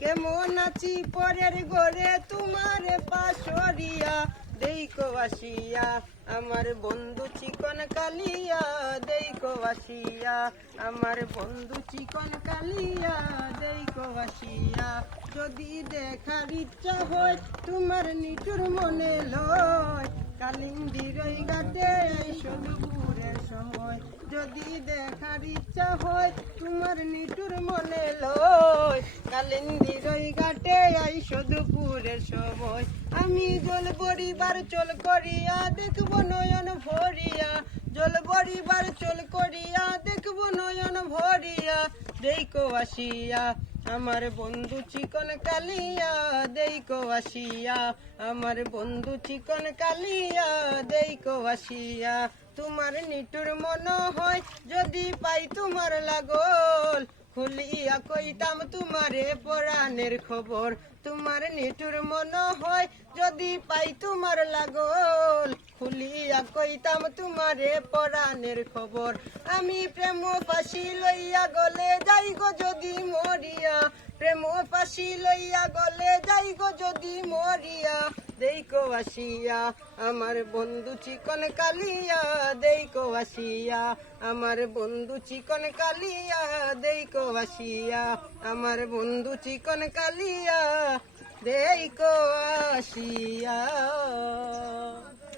কেমন আছি পরের ঘরে তোমার পাশরিয়া দেইকো আসিয়া আমার বন্ধু চিকন কালিয়া দেইকো আসিয়া আমার বন্ধু চিকন কালিয়া দেইকো আসিয়া যদি দেখার ইচ্ছা হয় তোমার নিঠুর মনে লয় কালিন্দির ওই ঘাটে আইসো দুপুরের সময় যদি দেখার ইচ্ছা হয় তোমার নিঠুর মনে লয় কালিন্দির ওই ঘাটে আইসো দুপুরের সময় আমি জল বরিবার চল করিয়া দেখবো নয়ন ভরিয়া জল বরিবার চল করিয়া দেখবো নয়ন ভরিয়া দেইকো আসিয়া আমার বন্ধু চিকন কালিয়া দেইকো আসিয়া আমার বন্ধু চিকন কালিয়া দেইকো আসিয়া তোমার নিঠুর মন হয় যদি পাই তোমার লাগল খুলিয়া কইতাম তোমারে পরাণের খবর তোমার নিঠুর মন হয় যদি পাই তোমার লাগল খুলিয়া কইতাম তোমারে পরাণের খবর আমি প্রেম ফাঁসি লইয়া গলে যাই গো যদি মরিয়া প্রেম ফাঁসি লইয়া গলে যাই গো যদি মরিয়া দেইকো আসিয়া আমার বন্ধু চিকন কালিয়া দেইকো আসিয়া আমার বন্ধু চিকন কালিয়া দেইকো আসিয়া আমার বন্ধু চিকন কালিয়া দেইকো আসিয়া।